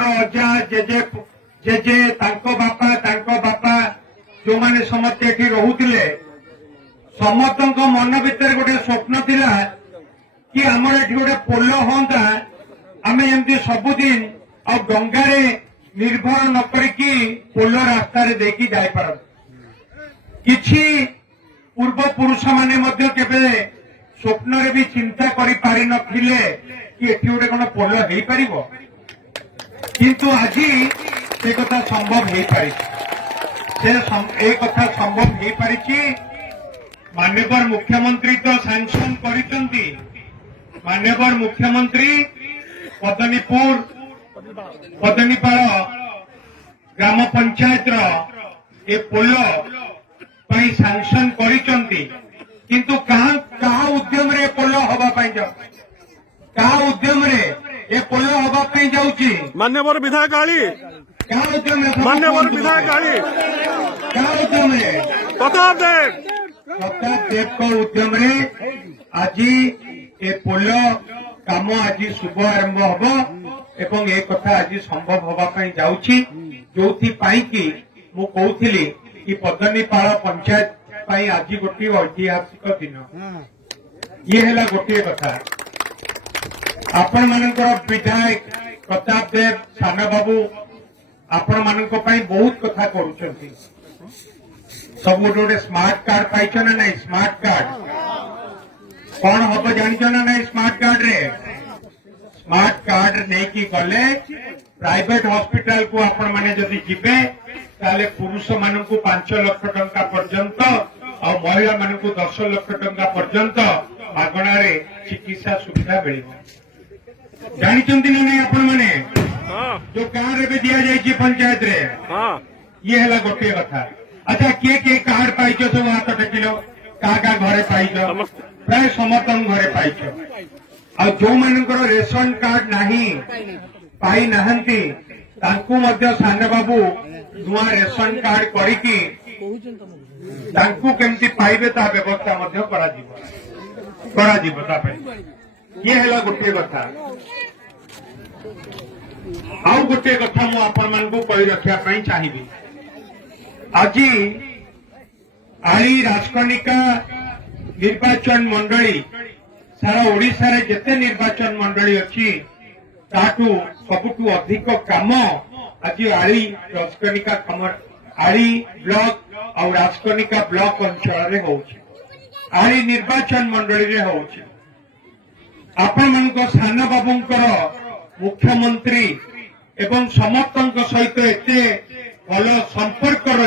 आमर अजा JJ JJ बापा जो माने समस्त एठी रहुतिले समस्त मन भितर गोटे स्वप्न थिला कि आमर एठी गोटे पोल होंता आमे एमती सबुदिन आ डंगारे निर्भर न करिकी पोल रास्ता रे देखी जाय पार किछि पूर्व पुरुष माने मध्य केबे स्वप्न रे भी चिंता करि पारि नथिले कि एठी गोटे कोन पोल हेई परिबो किंतु आजी से कथा संभव हेई पारि से ए कथा संभव हेई पारिछि माननीय मुख्यमंत्री तो सैंक्शन करिसंती माननीय मुख्यमंत्री पदनीपाल ग्राम पंचायत ए पोल सैंक्शन करिसंती किंतु कहा उद्यम रे पोल हवा पाई जाउ कहा उद्यम रे ए पोल हवा पाई जाउची मान्यवर विधायक आली कहा उद्यम रे मान्यवर विधायक आली कहा उद्यम रे प्रताप देव को उद्यम रे आज ए पोल काम आज शुभ आरंभ हम एवं ए कथा आज संभव हवा पाई जाउची जोथि पाई कि मु कहूथिली कि पदनीपाल पंचायत पाई आज गोटे ऐतिहासिक दिन ये है गोटे कथा आपण मानकर विधायक प्रताप देव सान बाबू आपण मानक पाई बहुत कथा करूछंती सब गोटे स्मार्ट कार्ड पाइछ ना नहीं स्मार्ट कार्ड कौन हम जानिछ ना नहीं स्मार्ट कार्ड रे स्मार्ट कार्ड नहीं कि गले प्राइवेट हॉस्पिटल को आपण माने जदि जिबे ताले पुरुष मानन को 5 लाख टंका पर्यंत और महिला मानन को 10 लाख टंका पर्यंत मागणा रे चिकित्सा सुविधा मिलिबो जानिछंती ना नहीं आपण माने जो गाँव रे भी दिया जाइए पंचायत रे ये है गोटे कथा अच्छा किए कार्ड पाइछ सब हाथ टेकिल क्या घरे पाइछ प्राय समस्त घरे पाइछ आ जो मानकर रेशन कार्ड नहीं पाई नाहंती तांकु मध्य सान बाबू नुआ रेशन कार्ड करिकी तांकु केमती पाइबे ता व्यवस्था मध्य करा जीवो ता पे ये है गोटे कथा आउ गोटे कथा मु आपण मानकु कहि रखिया पई चाहिबी आज आली राजकनिका निर्वाचन मंडली सारा ओडिशा रे जेते निर्वाचन मंडली अच्छी ताटू सबुठू अधिक काम आज आली राजकनिका कमर आली ब्लॉक और राजकनिका ब्लॉक अंचल रे होउछि आली निर्वाचन मंडली रे होउछि आपण मानको सान बाबूंकर मुख्यमंत्री एवं समस्तक सहित एते भल संपर्क